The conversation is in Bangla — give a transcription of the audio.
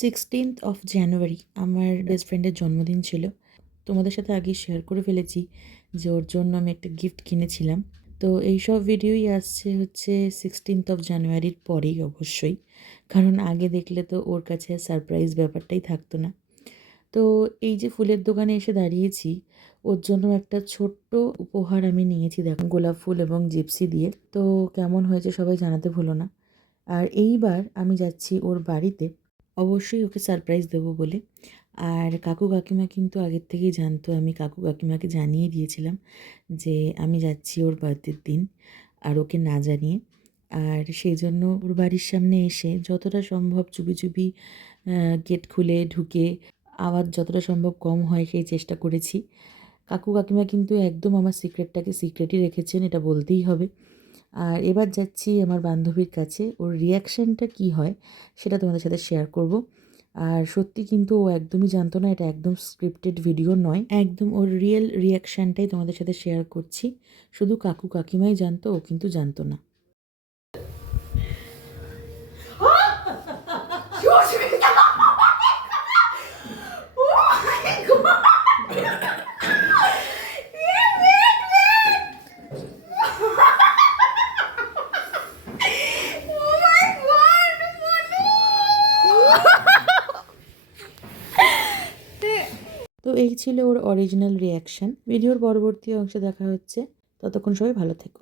16th জানুয়ারি আমার বেস্ট ফ্রেন্ডের জন্মদিন ছিল। তোমাদের সাথে আগেই শেয়ার করে ফেলেছি যে ওর জন্য আমি একটা গিফট কিনেছিলাম। তো এইসব ভিডিওই আসছে হচ্ছে 16th জানুয়ারির পরেই অবশ্যই, কারণ আগে দেখলে তো ওর কাছে সারপ্রাইজ ব্যাপারটাই থাকতো না। তো এই যে ফুলের দোকানে এসে দাঁড়িয়েছি, ওর জন্য একটা ছোট্ট উপহার আমি নিয়েছি, দেখো গোলাপ ফুল এবং জিপসি দিয়ে। তো কেমন হয়েছে সবাই জানাতে ভুলো না। আর এইবার আমি যাচ্ছি ওর বাড়িতে, অবশ্যই ওকে সারপ্রাইজ দেবো বলে। আর কাকু কাকিমা কিন্তু আগের থেকেই জানতো, আমি কাকু কাকিমাকে জানিয়ে দিয়েছিলাম যে আমি যাচ্ছি ওর বার্থডের দিন, আর ওকে না জানিয়ে। আর সেই জন্য ওর বাড়ির সামনে এসে যতটা সম্ভব চুপি চুপি গেট খুলে ঢুকে আওয়াজ যতটা সম্ভব কম হয় সেই চেষ্টা করেছি। কাকু কাকিমা কিন্তু একদম আমার সিক্রেটটাকে সিক্রেটই রেখেছেন, এটা বলতেই হবে। আর এবার যাচ্ছি আমার বান্ধবীর কাছে, ওর রিয়াকশানটা কী হয় সেটা তোমাদের সাথে শেয়ার করব। আর সত্যি কিন্তু ও একদমই জানতো না, এটা একদম স্ক্রিপ্টেড ভিডিও নয়, একদম ওর রিয়েল রিয়াকশানটাই তোমাদের সাথে শেয়ার করছি। শুধু কাকু কাকিমাই জানতো, ও কিন্তু জানতো না। তো এই ছিল ওর অরিজিনাল রিয়াকশান। ভিডিওর পরবর্তী অংশে দেখা হচ্ছে, ততক্ষণ সবাই ভালো থেকো।